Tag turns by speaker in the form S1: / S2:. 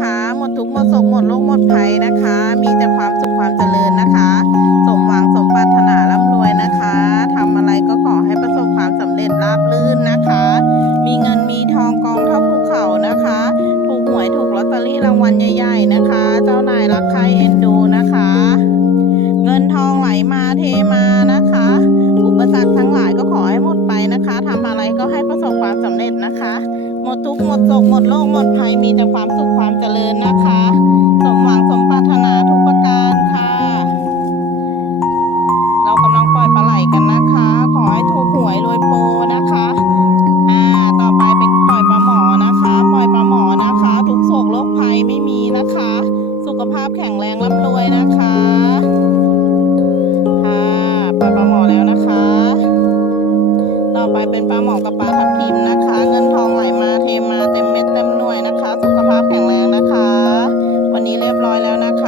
S1: คะ หมดทุกข์หมดโศกหมดโรคหมดภัยนะคะ มีแต่ความสุขความเจริญนะคะ สมหวังสมปรารถนาร่ำรวยนะคะทำอะไรก็ขอให้ประสบความสำเร็จราบรื่นนะคะ มีเงินมีทองกองเท่าภูเขานะคะ ถูกหวยถูกลอตเตอรี่รางวัลใหญ่ ๆ นะคะ เจ้านายรักใครเอ็นดู สัรคทั้งหลายก็ขอให้หมดไปนะคะ ทำอะไรก็ให้ประสบความสำเร็จนะคะ หมดทุกหมดโศกหมดโรคหมดภัยมีแต่ความสุขความเจริญนะคะ สมหวังสมปรารถนาทุกประการค่ะ เรากำลังปล่อยปลาไหลกันนะคะ ขอให้ถูกหวยรวยโปนะคะอ่าต่อไปเป็นปล่อยปลาหมอนะคะ ปล่อยปลาหมอนะคะ ทุกโศกโรคภัยไม่มีนะคะ สุขภาพแข็งแรงร่ำรวย ต่อไปเป็นปลาหมอกับปลาทับทิมนะคะ เงินทองไหลมาเทมาเต็มเม็ดเต็มหน่วยนะคะ สุขภาพแข็งแรงนะคะ วันนี้เรียบร้อยแล้วนะคะ